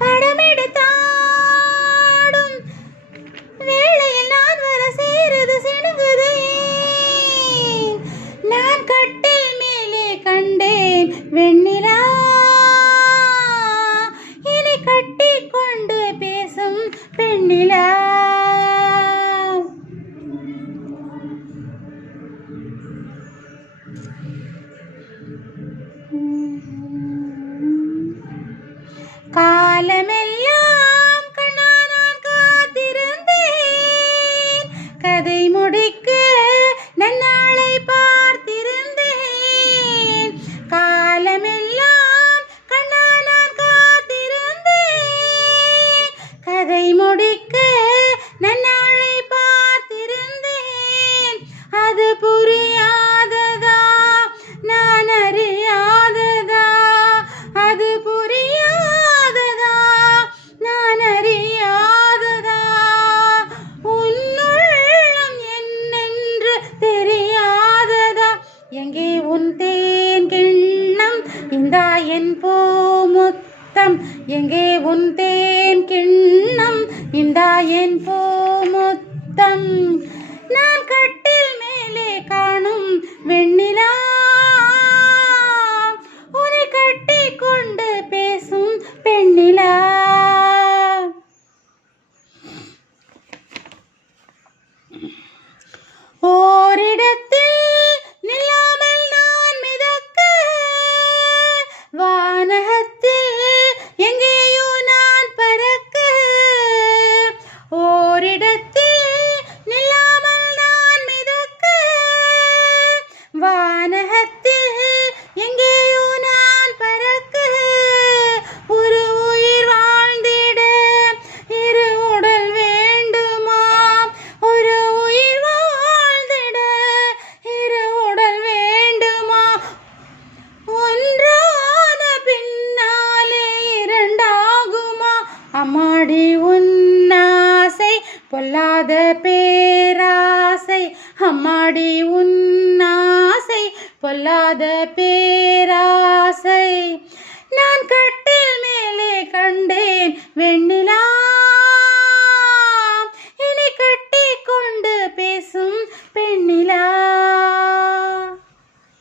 படமெடுத்தாடும் வேளையில் நான் வர சேருது சிணுங்குது நான் கட்டில் மேலே கண்டேன் வெண்ணிலா இனி கட்டி கொண்டு பேசும் பெண்ணிலா காலமெல்லாம் கண்ணா நான் காத்திருந்தேன் கதை முடிக்க நன்னாளை பார்த்திருந்தேன் காலமெல்லாம் கண்ணா நான் காத்திருந்தேன் கதை முடிக்க நன்னாளை பார்த்திருந்தேன் அது புரியாததா நான் அறியாததா அது புரியாததா நான் அறியாததா உன்னுள்ளம் என்னென்று தெரியாததா எங்கே உன் தேன் கிண்ணம் இந்தா என் பூமுத்தம் எங்கே உன் தேன் கிண்ணம் இந்தா என் பூமுத்தம் நான் கட்டில் மேலே காணும் வெண்ணிலா உன்னை கட்டி கொண்டு பேசும் பெண்ணிலா ஓரிடத்தில் நில்லாமல் நான் மிதக்க வானகத்தில் எங்கேயோ நான் பறக்க ஓரிடத்தில் நில்லாமல் நான் மிதக்க வானகத்தில் எங்கேயோ நான் பறக்க ஒரு உயிர் வாழ்ந்திட இரு உடல் வேண்டுமா ஒரு உயிர் வாழ்ந்திட இரு உடல் வேண்டுமா ஒன்றான பின்னாலே இரண்டாகுமா அம்மாடி உன்னாசை பொல்லாத பேராசை அம்மாடி உன்னாசை பொல்லாத பேராசை நான் கட்டில் மேலே கண்டேன் வெண்ணிலா